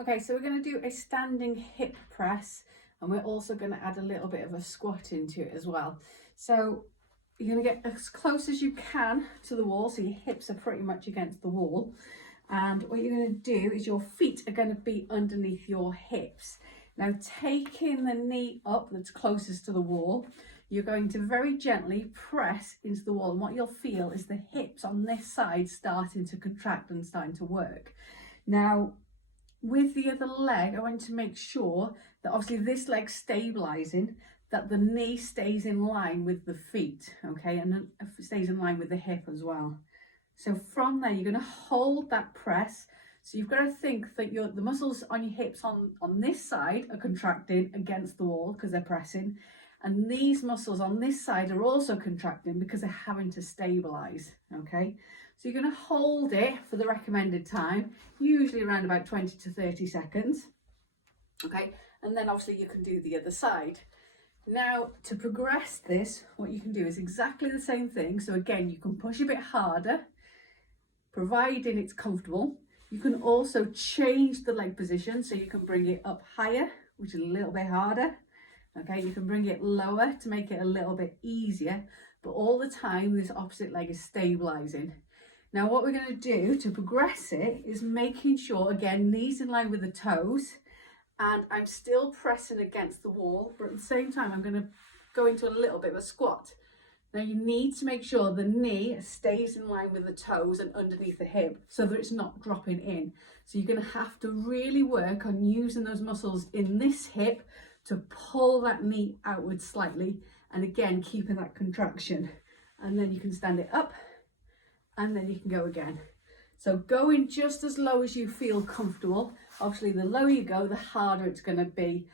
Okay, so we're going to do a standing hip press, and we're also going to add a little bit of a squat into it as well. So you're going to get as close as you can to the wall, so your hips are pretty much against the wall. And what you're going to do is your feet are going to be underneath your hips. Now, taking the knee up that's closest to the wall, you're going to very gently press into the wall. And what you'll feel is the hips on this side starting to contract and starting to work. Now, with the other leg, I want to make sure that obviously this leg's stabilizing, that the knee stays in line with the feet, okay, and then stays in line with the hip as well. So from there, you're going to hold that press. So you've got to think that the muscles on your hips on this side are contracting against the wall because they're pressing, and these muscles on this side are also contracting because they're having to stabilize, okay? So you're going to hold it for the recommended time, usually around about 20 to 30 seconds, okay? And then obviously you can do the other side. Now, to progress this, what you can do is exactly the same thing. So again, you can push a bit harder, providing it's comfortable. You can also change the leg position, so you can bring it up higher, which is a little bit harder. Okay, you can bring it lower to make it a little bit easier, but all the time this opposite leg is stabilizing. Now what we're going to do to progress it is making sure, again, knees in line with the toes, and I'm still pressing against the wall, but at the same time I'm going to go into a little bit of a squat. Now you need to make sure the knee stays in line with the toes and underneath the hip so that it's not dropping in. So you're going to have to really work on using those muscles in this hip to pull that knee outwards slightly, and again keeping that contraction. And then you can stand it up, and then you can go again. So going just as low as you feel comfortable. Obviously the lower you go, the harder it's going to be.